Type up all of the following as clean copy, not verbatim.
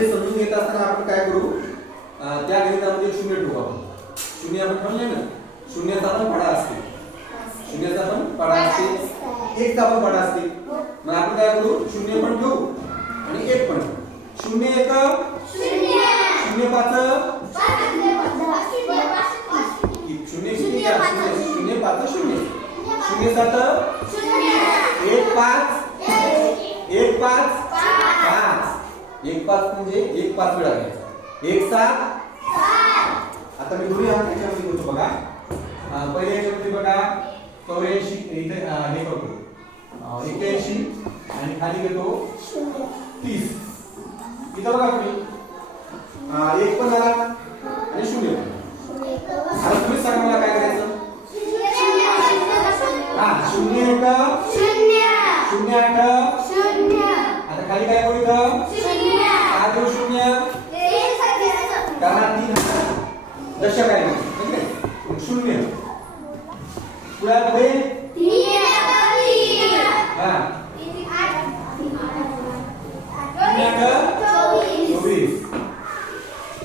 हे समजून घेत असताना आपण काय करू, त्या गणितामध्ये शून्य ठेवू आपण. शून्य आपण ठेवले ना, शून्याचा पण पाडा असते, शून्याचा पण पाडा असते, एकचा पण पाडा असते. मग आपण काय करू, शून्य पण ठेवू आणि एक पण ठेवू. शून्य एक शून्य, शून्य पाच शून्य, शून्य पाच शून्य, शून्य सात एक पाच एक पाच पाच, एक पाच म्हणजे एक पाच वेळा घ्यायचा. एक सात, आता मी दोन्ही हात याच्यामध्ये करतो बघा. पहिले याच्यामध्ये बघा 84, इथे हे करतो 81 आणि खाली घेतो 30. इथं बघा तुम्ही एक पण आला आणि शून्य पण. आता तुम्ही सांगा मला काय करायचं. शून्य एक शून्य आठ शून्य, आता खाली काय करू इथं शून्य, कारण 3 दशक आहे ठीक आहे. शून्य पुढे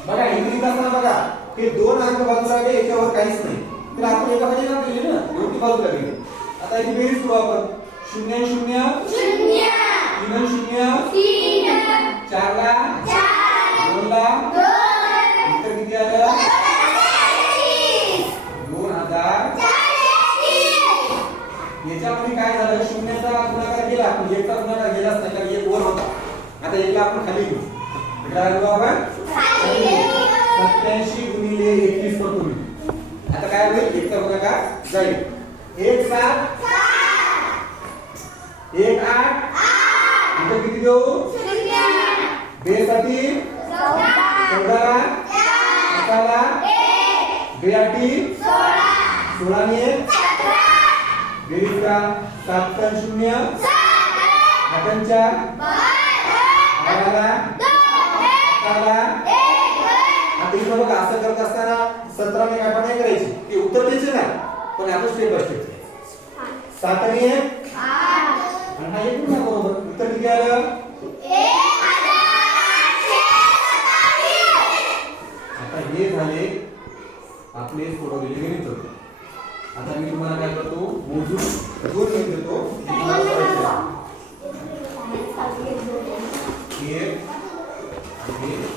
बघा इंग्लिश असताना बघा हे 2 अंक बाजूला आहे, याच्यावर काहीच नाही, तर आपण एका बाजूला केली ना, दोन्ही बाजूला केली. आता इथे बेरीज करू आपण. 0 0 0 3 0 3 4 ला 2 ला 2, उत्तर किती आलं 2040. याच्यामध्ये काय झालं, शून्याचा गुणाकार केला आपण, एकचा गुणाकार केलाच नाही कारण एक वर होता. आता एकला आपण खाली घेऊ, इकडे आलो आपण 87 गुणिले 21 करतो मी. आता काय होईल, एकचा गुणाकार जाईल 1 7 1 8, इथे किती देऊ 2 साठी 14 ला 2 16 ने 1 का 7 0 8 4 12 आता इथं बघा असं करत असताना 17 ने आपण नाही करायची, ते उत्तर द्यायचे ना, पण आपण स्टेप बाय स्टेप 7 ने 1 8 आणि हा एक पुन्हा बरोबर. उत्तर किती आलं 1827. आता हे झाले आपले सोडवलेले गणित. आता मी तुम्हाला काय करतो, मोजून 2 मिनिट देतो. 1 2